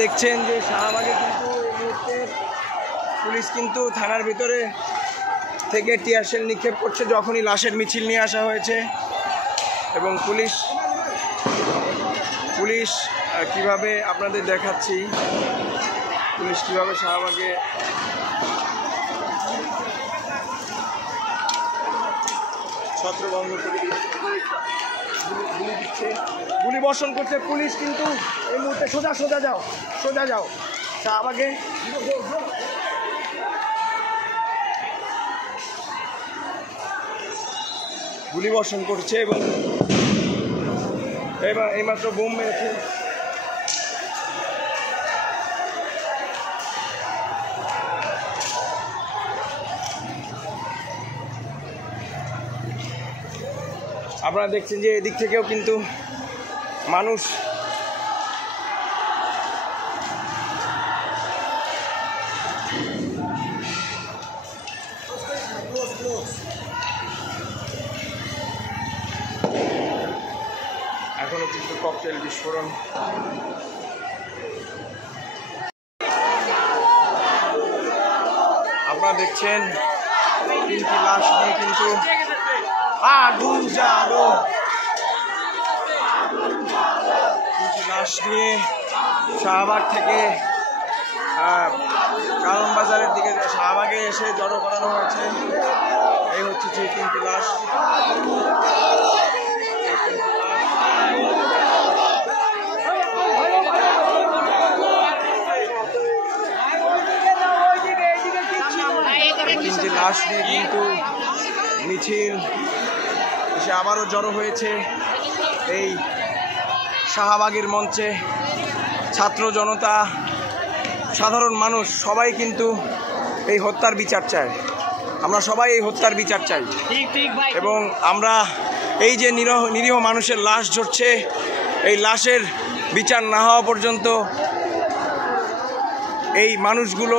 দেখছেন যে শাহবাগে কিন্তু এই মুহূর্তে পুলিশ কিন্তু থানার ভিতরে থেকে টিয়ার শেল নিক্ষেপ করছে যখনই লাশের মিছিল নিয়ে আসা হয়েছে। এবং পুলিশ কিভাবে আপনাদের দেখাচ্ছি, পুলিশ কিভাবে শাহবাগে ছত্রভঙ্গ করে গুলি দিচ্ছে, গুলি বর্ষণ করছে পুলিশ। কিন্তু এই মুহূর্তে সোজা যাও শাহবাগে গুলি বর্ষণ করছে এবং এইমাত্র বোম মেরেছে। আপনারা দেখছেন যে এদিক থেকেও কিন্তু মানুষ এখনো কিন্তু ককটেল বিস্ফোরণ। আপনারা দেখছেন 3টি লাশ নিয়ে কিন্তু আগুন জ্বালো, 3টি লাশ নিয়ে শাহবাগ থেকে কারণ বাজারের দিকে শাহবাগে এসে জড়ো করানো হয়েছে। এই হচ্ছে যে 3টি লাশ। তিনটি লাশ নিয়ে কিন্তু মিছিল এসে আবারও জড়ো হয়েছে এই শাহবাগের মঞ্চে। ছাত্র জনতা, সাধারণ মানুষ সবাই কিন্তু এই হত্যার বিচার চায়। আমরা সবাই এই হত্যার বিচার চাই এবং আমরা এই যে নিরীহ মানুষের লাশ ঝরছে, এই লাশের বিচার না হওয়া পর্যন্ত এই মানুষগুলো